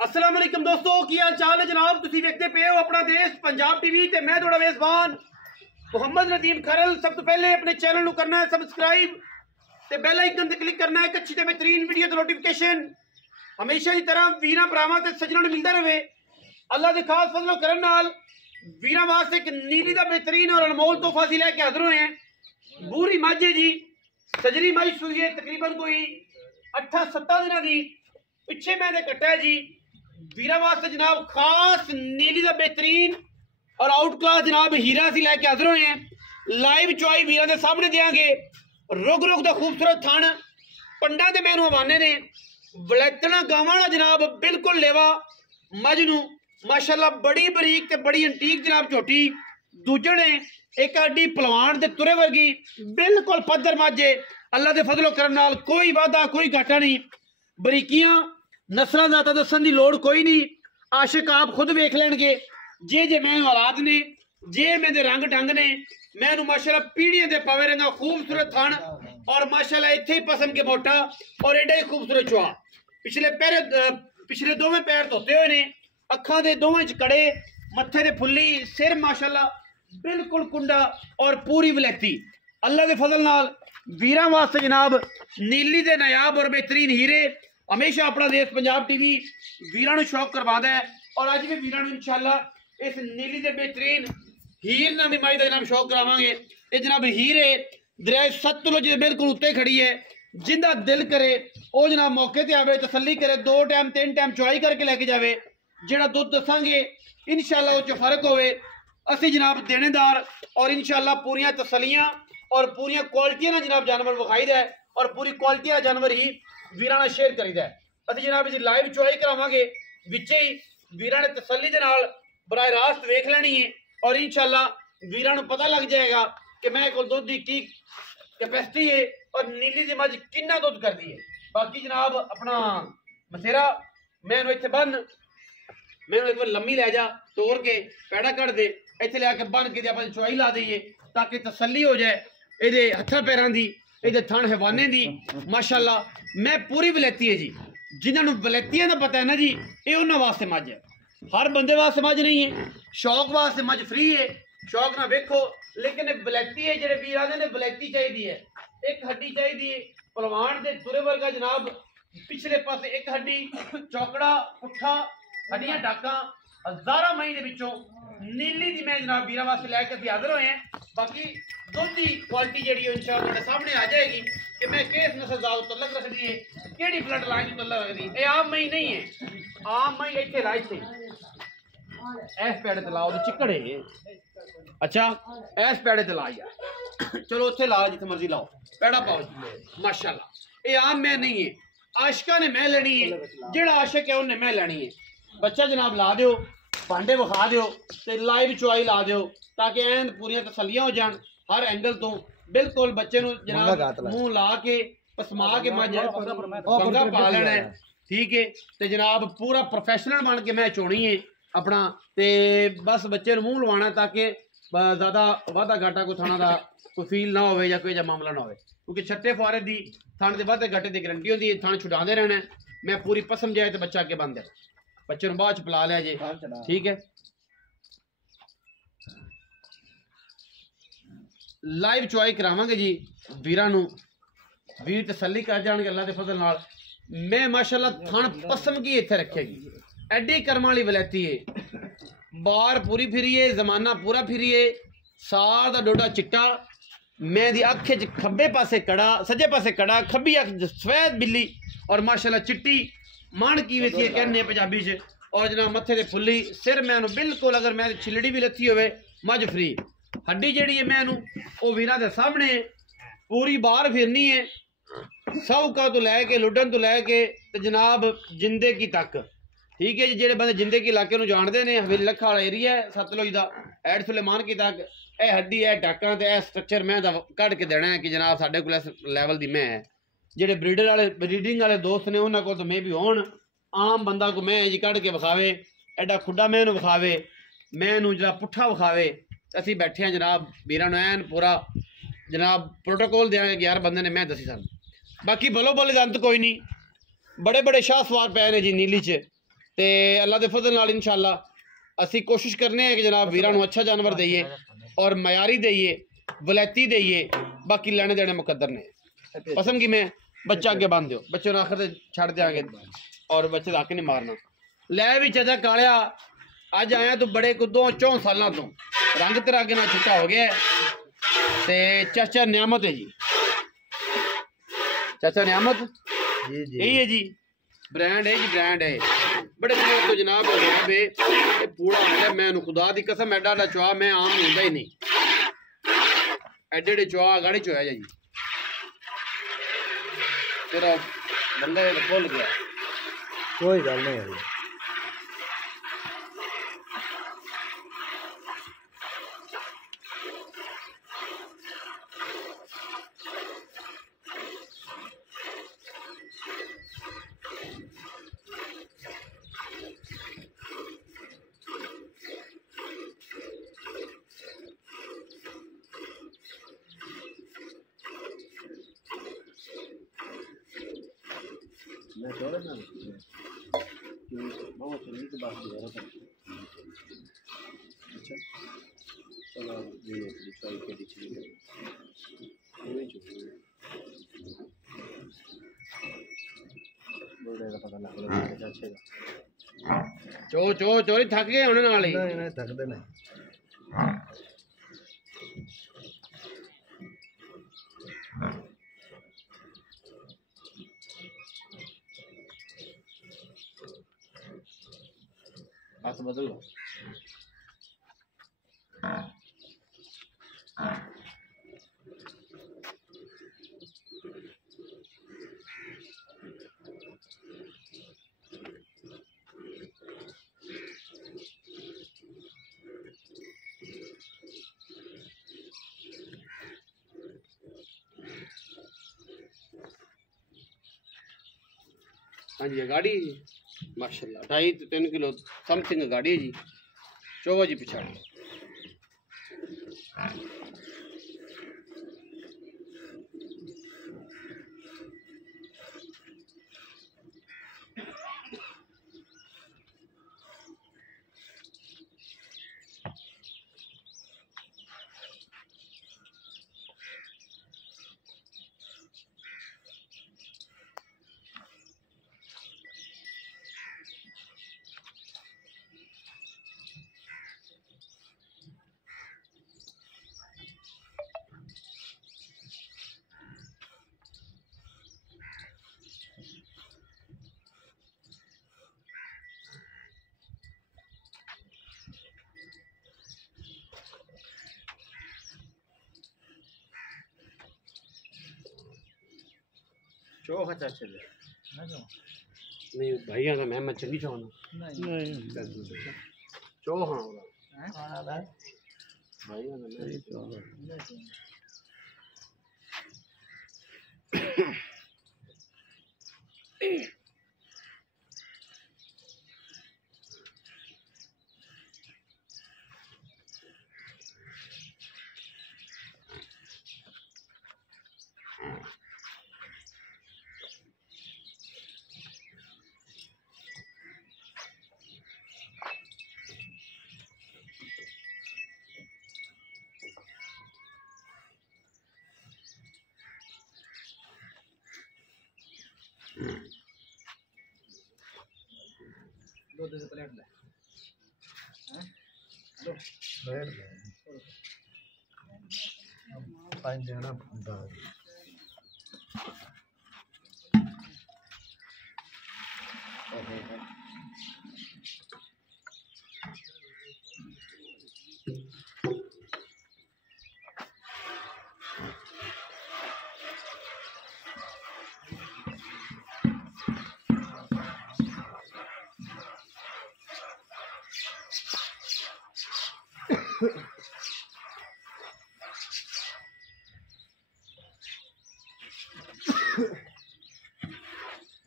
अस्सलाम वालेकुम दोस्तों, की हाल चाल है जनाब। तुसी देखते पे हो अपना देश पंजाब टीवी ते मैं थोड़ा मेजबान मुहम्मद नदीम खरल। सब तो पहले अपने चैनल को करना है सब्सक्राइब ते बेल आइकन ते क्लिक करना है एक अच्छी ते बेहतरीन वीडियो दी नोटिफिकेशन हमेशा की तरह वीरा भरावां ते सज्जनों नूं मिलदा रहे। अल्लाह दे खास फजलो करम नाल वीरा वास्ते एक नीली दा बेहतरीन और अनमोल तोहफा सी लेके हाजिर होए हैं। बूरी माझे जी सजरी माई सूई है तकरीबन कोई 8-7 दिनों की पिछे मैंने कट्टा है जी वीरा वास्ते जनाब खास नीली का बेहतरीन और आउट क्लास जनाब हीरा सी लैके हाजिर होए हैं। लाइव चुआई वीरा के सामने देंगे। रुग रुग का खूबसूरत थण पंडा के मैनू हवाने ने वलैतना गावां जनाब बिल्कुल लेवा मजनू माशाल्लाह बड़ी बरीक ते बड़ी अंटीक जनाब झोटी दूजे ने एक हड्डी पलवान ते तुरे वर्गी बिल्कुल पद्धर माजे। अल्लाह के फजलो करम नाल कोई वादा कोई घाटा नहीं। बरीकियां नस्ल ज़ाता दसन की लोड़ कोई नहीं। आशिक आप खुद वेख लैणगे जे मैं औलाद ने जे मेरे रंग ढंग ने मैं माशाल्लाह पीढ़ियां दे पावे रंगा खूबसूरत थण और माशाल्लाह इत्थे ही पसम के मोटा और एडा ही खूबसूरत चुआ। पिछले दोवें पैर धोते हुए ने अखां दे दोवें च कड़े मत्थे दे फुल्ली सिर माशाल्लाह बिल्कुल कुंडा और पूरी वलैती। अल्लाह के फजल नाल वीरा वास्ते जनाब नीली दे नायाब और बेहतरीन हीरे हमेशा अपना देश पंजाब टीवी वीरा नूं शौक करवादा है और अज भी वीरा नूं इंशाअल्लाह इस नीली दे बेहतरीन हीर नामी माई दा जनाब शौक करावांगे। ये जनाब हीर है दरिया सतलुज दे बिल्कुल उत्ते खड़ी है। जिंदा दिल करे वो जनाब मौके ते आवे तसल्ली करे 2 टाइम 3 टाइम चुआई करके लेके जावे। जेड़ा दुध दसांगे इंशाअल्लाह वो च फर्क होवे। असी जनाब देनेदार और इंशाअल्लाह पूरियां तसल्लियां और पूरियां क्वालिटियां ना जनाब जानवर विखाईदा है और पूरी क्वालिटी का जानवर ही वीरा ने शेयर करीदा है। असीं जनाब इहदी लाइव चुआई करावांगे विचे ही वीरा ने तसल्ली दे नाल बराह रास्त वेख लेनी है और इंशाअल्लाह वीरा नूं पता लग जाएगा कि मैं कोल दुध की कैपेसिटी है और नीली दी मझ किन्ना दुध करदी है। बाकी जनाब अपना मसेरा मैनू इत्थे बन मैनू एक बार लम्मी लै जा तोड़ के पैड़ा कट दे इत्थे लिया के बन के अपन चुआई ला दईए ताकि तसल्ली हो जाए इहदे हत्थां पैरां दी इहदे थण हवाने दी। माशाअल्लाह मैं पूरी वलैती है जी। जिन्होंने वलैतियां का पता है ना जी ये उन्होंने वास्ते मझ है। हर बंदे वास्ते मझ नहीं है। शौक वास्ते मझ फ्री है शौक ना वेखो लेकिन वलैती है जेडे वीर आदे ने वलैती चाहिए है। एक हड्डी चाहिए पलवान दे तुरे वर्गा जनाब पिछले पासे एक हड्डी चौकड़ा पुट्ठा हड्डियां टाका हजारा मई दे विचों नीली दी मैं जनाब वीरा वास्ते लैके असीं हाजिर होए हैं। बाकी दुध की क्वालिटी जी इंशाअल्लाह सामने आ जाएगी कि मैं किस नस्ल जात तलक रखती है कि ब्लड लाइन तलक रखती है। आम मई नहीं है। आम मई इतने लाई थे इस पैड़े ते लाओ चिकड़ है। अच्छा इस पैड़े ते ला यार चलो उत्थे ला जिथे मर्जी लाओ पैड़ा पाओ माशाअल्लाह। ये आम मैं नहीं है। आशिका ने मैं लेनी है जेड़ा आशिक है उन्हें मैं लेनी है। बच्चा जनाब ला दो भांडे विखा दो ते लाइव चुआई ला दो ताकि एन पूरी तसलियां हो जान हर एंगल तो बिल्कुल बच्चे नूं जनाब मुंह ला के पसमा के मझ पंगा पा लेना है। ठीक है ते जनाब पूरा प्रोफेशनल बन के मैं चोनी है अपना ते बस बच्चे नूं मुंह लवाना ताकि ज़्यादा वाधा घाटा कोई थाना का कोई फील ना हो या कोई जा मामला ना हो क्योंकि छट्टे फुआरे की थाने के वाधे घाटे की गारंटी होती है। थाने छुड़ाते रहना है। मैं पूरी पसम जाए तो बच्चा अगे बन दे बच्चे बाद च पिला लिया जे ठीक है। लाइव चुआई करावांगे जी वीरा नूं वीर तसल्ली कर जाणगे अल्लाह के फजल नाल। मैं माशाअल्लाह थण पसम की इत्थे रखेगी एडी कर्मां वाली वलैती है। बार पूरी फिरी है जमाना पूरा फिरी है सार दा डोडा चिट्टा मैं दी अख च खब्बे पासे कड़ा सज्जे पासे कड़ा खब्बी अख सफेद बिल्ली और माशाअल्लाह चिट्टी मन की वैसी है कहने पंजाबी च और जनाब मत्थे ते फुल्ली सिर मैनू बिल्कुल अगर मैं छिलड़ी भी लत्ती होवे मझ फ्री हड्डी जेड़ी है मैनू वो वीरा दे सामने पूरी बार फिरनी है सौका तो लैके लुडन तो लैके ते जनाब जिंदगी तक। ठीक है जी जेडे बंदे जिंदगी इलाके जानते हैं हवेली लखा वाला एरिया है सतलुज का एड सुलेमान की तक यह हड्डी है टाका तो यह स्ट्रक्चर मैं कढ़ के देना है कि जनाब साढ़े को इस लैवल की मैं है। जेडे ब्रीडर वाले ब्रीडिंग वाले दोस्त ने उन्होंने को तो मैं भी होन आम बंदा को मैं जी कढ़ के विखावे एडा खुडा मैनू विखावे मैनू जरा पुट्ठा विखावे असी बैठे हैं जनाब वीरा एन पूरा जनाब प्रोटोकॉल देंगे 11 बंदे ने मैं दसी सन। बाकी बलो बोले अंत कोई नहीं बड़े बड़े शाह सवार पे ने जी नीली च ਤੇ ਅੱਲਾ ਦੇ ਫਜ਼ਲ ਨਾਲ ਇਨਸ਼ਾਅੱਲਾ ਅਸੀਂ ਕੋਸ਼ਿਸ਼ ਕਰਨੇ ਆ ਕਿ ਜਨਾਬ ਵੀਰਾਂ ਨੂੰ ਅੱਛਾ ਜਾਨਵਰ ਦਈਏ और मयारी दईए वलैती दईए बाकी लेने देने मुकद्दर ने पसंद की मैं बच्चा अगे बन दो बच्चे आखिर छड़ देंगे और बच्चे हक नहीं मारना लै भी चाचा कालिया अज आया तू बड़े कुदों 4 सालों तो रंग तेरा अगे ना चिट्टा हो गया ते चाचा नियामत है जी चाचा नियामत यही है जी ब्रांड है जी ब्रांड है बड़े दिनों तो जनाब बे पूरा है मैं खुदा दी कसम एडा एडा चुहा मैं आम होंदा ही नहीं एडे एडे चुहा गाड़ी चोया जी तेरा बंदे भुल गया कोई गल नहीं है मैं छोड़ा ना बहुत सुनी तो बात कर रहा था अच्छा चलो ये दूसरा के पीछे ये जो बोले का पता लग रहा है अच्छा चो चो चोरी थक गए होने नाल ही नहीं नहीं थक दे नहीं हाथ बदल लो हाँ जी गाड़ी माशाल्लाह 2.5 से 3 किलो समथिंग गाड़ी है जी चोवा जी पिछाड़ी चो खचा चले नहीं भैया का मैं चंगी चो नहीं चो हाँ भैया का दो दे प्लेट ले हैं दो प्लेट ले पानी देना पड़ता है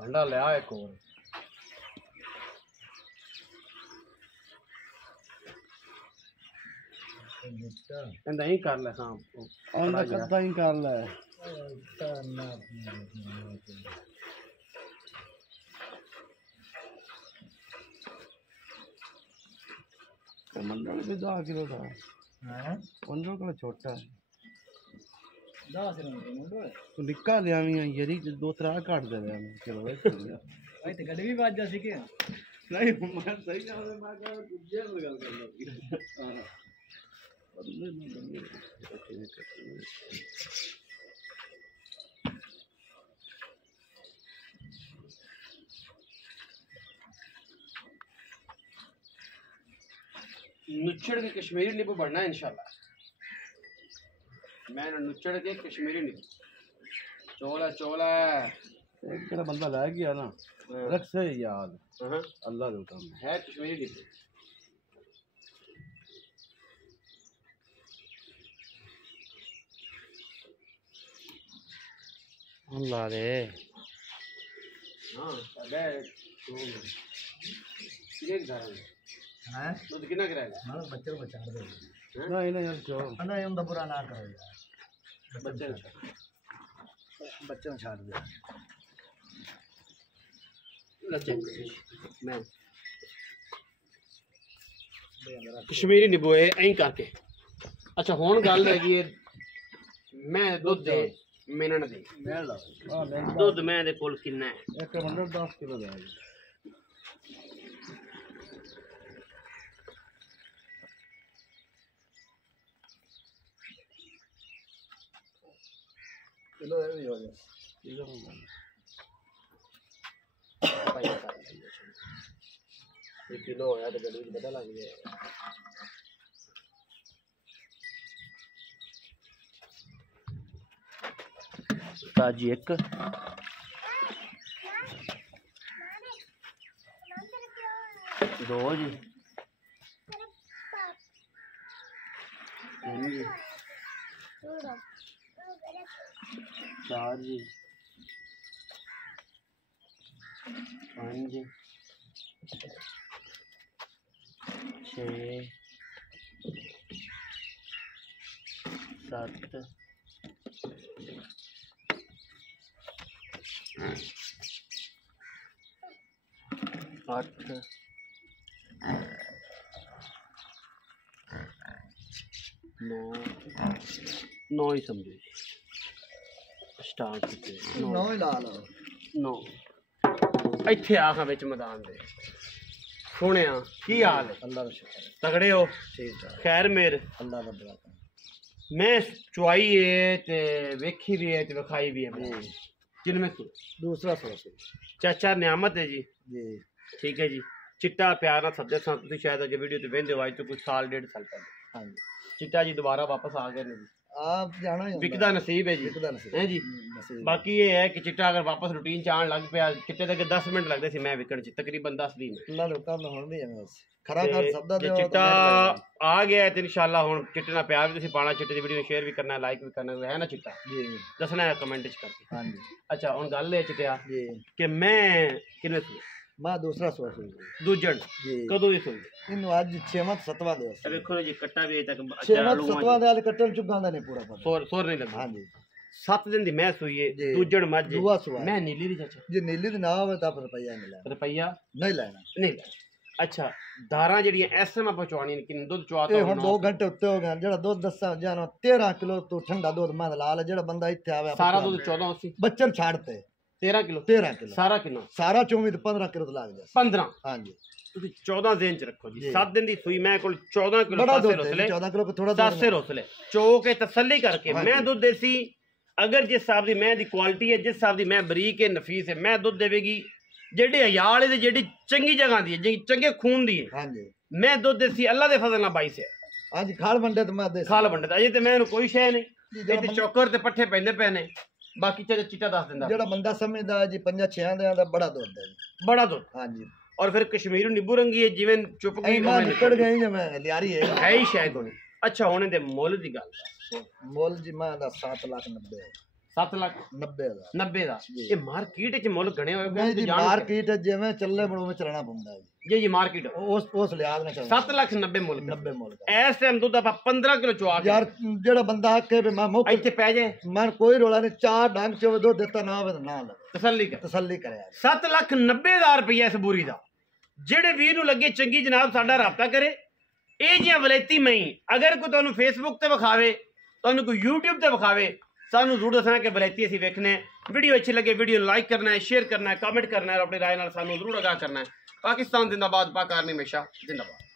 अंडा ले आ एक और नहीं कर ले हाँ अंडा कद्दा ही कर ले मंडल भी 10 किलो था हैं पंद्रह किलो छोटा है 10 किलो मुंडो है तू निक्का लिया यरी 2-3 काट दे रहा है चलो भाई ते गड्डी भी बाज जा सीखे नहीं मैं सही ना मैं कहा तुझे गल करना हां नुच्छड़ के कश्मीरी नींबू बनना है इंशाल्लाह। मैं नुच्छड़ के कश्मीरी नींबू चोला चोला एक तेरा बंदा ला गया ना रख से याद अल्लाह दे काम है कश्मीरी नींबू। अल्लाह रे हाँ साडे कितने घर हैं दूध कितना कराएगा? मां बच्चे को बचा दे नहीं नहीं यार जो ना ये उनका बुरा ना करो यार बच्चे बच्चे छाड़ दे मैं कश्मीरी नींबू है ऐं करके। अच्छा हुण गल हैगी मैं दुध दे मिनट दे मैं ला हां मैं दुध मैं दे कोल किन्ना है एक 10 किलो दे किलो है भी हो गया एक किलो होया तो गड्डी च पता लग गया। ताजी एक दो जी तीन जी चार जी पाँच जी छः सात आठ नौ ही समझो स्टार्ट कीते नौ ही ला लो नौ ਇੱਥੇ ਆ ਖਾਂ ਵਿੱਚ ਮੈਦਾਨ ਦੇ ਸੋਹਣਿਆ ਕੀ ਹਾਲ ਹੈ? अल्लाह का शुक्र है ਤਗੜੇ ਹੋ? ठीक है ਖੈਰ ਮੇਰ अल्लाह का बड़ा काम ਮੈਂ ਚੁਆਈ ਏ ਤੇ ਵੇਖੀ ਵੀ ਏ ਤੇ ਵਿਖਾਈ ਵੀ ਏ ਜਿਨਮੇ ਤੂੰ दूसरा सोच ਚਾਚਾ ਨਿਆਮਤ ਹੈ ਜੀ जी ਠੀਕ ਹੈ ਜੀ ਚਿੱਟਾ ਪਿਆਰ ਨਾਲ ਸੱਦੇ ਸਾਂ ਤੁਸੀਂ ਸ਼ਾਇਦ ਅੱਗੇ ਵੀਡੀਓ ਤੇ ਵੇਖਦੇ ਹੋ ਅੱਜ ਤੋਂ ਕੁਝ ਸਾਲ ਡੇਢ ਸਾਲ ਪਹਿਲੇ हाँ जी ਚਿੱਟਾ ਜੀ ਦੁਬਾਰਾ ਵਾਪਸ ਆ ਗਏ ਨੇ ਜੀ आप जाना ही ਵਿਕਦਾ ਨਸੀਬ ਹੈ ਜੀ विकदा नसीब ਹੈ ਜੀ नसीब ਬਾਕੀ ਇਹ ਹੈ ਕਿ ਚਿੱਟਾ ਅਗਰ ਵਾਪਸ ਰੂਟੀਨ ਚ ਆਉਣ ਲੱਗ ਪਿਆ ਚਿੱਟੇ ਦੇ ਅੱਗੇ 10 ਮਿੰਟ ਲੱਗਦੇ ਸੀ ਮੈਂ ਵਿਕਣ ਚ ਤਕਰੀਬਨ 10 ਦਿਨ अल्लाह का काम हुन भी है बस खरा कर सबदा ਜੇ दे ਚਿੱਟਾ ਆ ਗਿਆ ਹੈ ਤੇ ਇਨਸ਼ਾਅੱਲਾ ਹੁਣ ਚਿੱਟੇ ਨਾਲ ਪਿਆਰ ਵੀ ਤੁਸੀਂ ਪਾਣਾ ਚਿੱਟੇ ਦੀ ਵੀਡੀਓ ਨੂੰ ਸ਼ੇਅਰ ਵੀ ਕਰਨਾ ਲਾਈਕ ਵੀ ਕਰਨਾ ਹੈ ਨਾ ਚਿੱਟਾ जी ਦੱਸਣਾ ਹੈ ਕਮੈਂਟ ਚ ਕਰਕੇ हाँ जी ਅੱਛਾ ਹੁਣ ਗੱਲ ਇਹ ਚਿੱਟਿਆ जी ਕਿ ਮੈਂ ਕਿੰਨੇ ਸੂ मैं दूसरा सोच ਦੂਜਣ जी ਕਦੋਂ ਇਹ ਸੋਈ इन आज 6वां 7वां दिवस ਇਹ ਵੇਖੋ ਨਾ ਜੀ ਕੱਟਾ ਵੀ ਅਜੇ ਤੱਕ 6वां 7वां दे वाले कट्टल चुगां दा नहीं पूरा पता ਸੋਰ ਨਹੀਂ ਲੱਗਾ हाँ जी 7 ਦਿਨ ਦੀ ਮੈਂ ਸੂਈ ਹੈ ਜੀ। ਦੂਜਣ ਮੱਝ ਹੈ। दूआ सुआ ਮੈਂ ਨੀਲੀ ਦੀ ਚਾਚਾ जे नीली दी ना होवे ता फिर रुपया नहीं लेना ਰੁਪਈਆ नहीं लेना ਨਹੀਂ ਲੈਣਾ। ਅੱਛਾ ਧਾਰਾਂ ਜਿਹੜੀਆਂ ਇਸ ਸਮੇਂ ਪਹੁੰਚਾਉਣੀਆਂ ਨੇ ਕਿੰਨੇ ਦੁੱਧ ਚੁਆਤਾ ਇਹ ਹੁਣ 2 ਘੰਟੇ ਉੱਤੇ ਹੋ ਗਏ ਜਿਹੜਾ ਦੁੱਧ ਦੱਸਾਂ ਜਾਨੋ 13 ਕਿਲੋ ਤੋਂ ਠੰਡਾ ਦੁੱਧ ਮੈਂ ਲਾ ਲ ਜਿਹੜਾ ਬੰਦਾ ਇੱਥੇ ਆਵੇ ਸਾਰਾ ਦੁੱਧ 14 80 ਬੱਚਨ ਛੱਡਤੇ 13 ਕਿਲੋ 13 ਕਿਲੋ ਸਾਰਾ ਕਿੰਨਾ ਸਾਰਾ 24 ਤੇ 15 ਕਿਲੋ ਲੱਗ ਜਾ 15 ਹਾਂਜੀ ਤੁਸੀਂ 14 ਦਿਨ ਚ ਰੱਖੋ ਜੀ ਜੀ। 7 ਦਿਨ ਦੀ ਸੂਈ ਮੈਂ ਕੋਲ 14 ਕਿਲੋ ਬੜਾ ਸਾਸੇ ਦੁੱਧ ਹੈ ਰੋਸਲੇ 14 ਕਿਲੋ ਕੋ ਥੋੜਾ ਸਾਸੇ ਰੋਸਲੇ ਚੋ ਕੇ ਤਸੱਲੀ ਕਰਕੇ ਹਾਂਜੀ। ਮੈਂ ਦੁੱਧ ਦੇਸੀ ਅਗਰ ਜਿਸ ਹਿਸਾਬ ਦੀ ਮੈਂ ਦੀ ਕੁਆਲਿਟੀ ਹੈ ਜਿਸ ਹਿਸਾਬ ਦੀ ਮੈਂ ਬਰੀਕ ਹੈ ਨਫੀਸ ਹੈ ਮੈਂ ਦੁੱਧ ਦੇਵੇਗੀ ਜਿਹੜੇ ਹਯਾ ਵਾਲੇ ਦੀ ਜਿਹੜੀ ਚੰਗੀ ਜਗ੍ਹਾ ਦੀ ਹੈ ਜਿਹੜੀ ਚੰਗੇ ਖੂਨ ਦੀ ਹੈ ਹਾਂਜੀ ਮੈਂ ਦੁੱਧ ਦੇਸੀ ਅੱਲਾ ਦੇ ਫਜ਼ਲ ਨਾਲ 22 ਸੇ ਹਾਂਜੀ ਖਾਲ ਵੰਡੇ ਤੇ ਮੈਂ ਦੇ ਖਾਲ ਵੰਡਦਾ ਅਜੇ ਤੇ ਮੈਂ ਇਹਨੂੰ ਕੋਈ ਸ਼ੈ ਨਹੀਂ ਜਿਹੜਾ ਇਹ ਤੇ ਚੋਕਰ ਤੇ ਪੱਠੇ ਪੈਂਦੇ ਪਏ ਨੇ ਬਾਕੀ ਚਿੱਟਾ ਦੱਸ ਦਿੰਦਾ ਜਿਹੜਾ ਬੰਦਾ ਸਮਝਦਾ ਜੀ 5-6 ਦਿਨਾਂ ਦਾ ਬੜਾ ਦੁੱਧ ਹੈ ਜੀ। ਬੜਾ ਦੁੱਧ ਹਾਂਜੀ ਔਰ ਫਿਰ ਕਸ਼ਮੀਰੀ ਨਿੰਬੂ ਰੰਗੀ ਹੈ ਜਿਵੇਂ ਚੁੱਪ ਗਈ ਐਂ ਮੈਂ ਨਿਕਲ ਗਈ ਜਿਵੇਂ ਲਿਆਰੀ ਹੈ ਹੈ ਹੀ ਸ਼ਾਇਦ ਹੋਣੀ ਅੱਛਾ ਹੁਣ ਇਹਦੇ ਮੁੱਲ ਦੀ ਗੱਲ ਦੱਸ। ਮੁੱਲ ਜੀ ਮੈਂ ਦਾ 7,90,000 7 ਲੱਖ 90 ਦਾ 90 ਦਾ ਜੀ। ਇਹ ਮਾਰਕੀਟ ਚ ਮੁੱਲ ਗਣੇ ਹੋਏ ਨਹੀਂ ਜੀ ਮਾਰਕੀਟ ਜਿਵੇਂ ਚੱਲੇ ਬਣੋ ਵਿੱਚ ਚੱਲਣਾ ਪੈਂਦਾ ਜੀ ਜੀ ਮਾਰਕੀਟ ਉਸ ਲਿਆਦ ਨਾਲ ਚੱਲਦਾ 7 ਲੱਖ 90 ਮੁੱਲ 90 ਮੁੱਲ ਦਾ ਇਸ ਟਾਈਮ ਦੁੱਧ ਆਪਾਂ 15 ਕਿਲੋ ਚਵਾ ਕੇ ਯਾਰ ਜਿਹੜਾ ਬੰਦਾ ਆਖੇ ਵੀ ਮੈਂ ਮੁੱਕ ਇੱਥੇ ਪੈ ਜਾਏ ਮਨ ਕੋਈ ਰੋਲਾ ਨਹੀਂ ਚਾਰ ਡੰਗ ਚ ਦੁੱਧ ਦਿੱਤਾ ਨਾ ਹੋਵੇ ਤਾਂ ਨਾ ਲਵੇ ਤਸੱਲੀ ਕਰ ਤਸੱਲੀ ਕਰਿਆ 7 ਲੱਖ 90 ਹਜ਼ਾਰ ਰੁਪਈਆ ਇਸ ਬੂਰੀ ਦਾ ਜਿਹੜੇ ਵੀਰ ਨੂੰ ਲੱਗੇ ਚੰਗੀ ਜਨਾਬ ਸਾਡਾ ਰਾਬਤਾ ਕਰੇ ਇਹ ਜਿਹੀਆਂ ਵਲੈਤੀ ਮਈ ਅਗਰ ਕੋਈ ਤੁਹਾਨੂੰ ਫੇਸਬੁੱਕ ਤੇ ਵਿਖਾਵੇ, ਤੁਹਾਨੂੰ ਕੋਈ YouTube ਤੇ ਵਿਖਾਵੇ, ਸਾਨੂੰ ਜ਼ਰੂਰ ਦੱਸਣਾ ਕਿ ਵਲੈਤੀ ਅਸੀਂ ਵੇਖਣੇ। ਵੀਡੀਓ अच्छी लगे वीडियो लाइक करना है, शेयर करना है, कमेंट करना है और अपनी राय नाल सानू जरूर आगाह करना है। पाकिस्तान जिंदाबाद, पाक आर्मी हमेशा जिंदाबाद।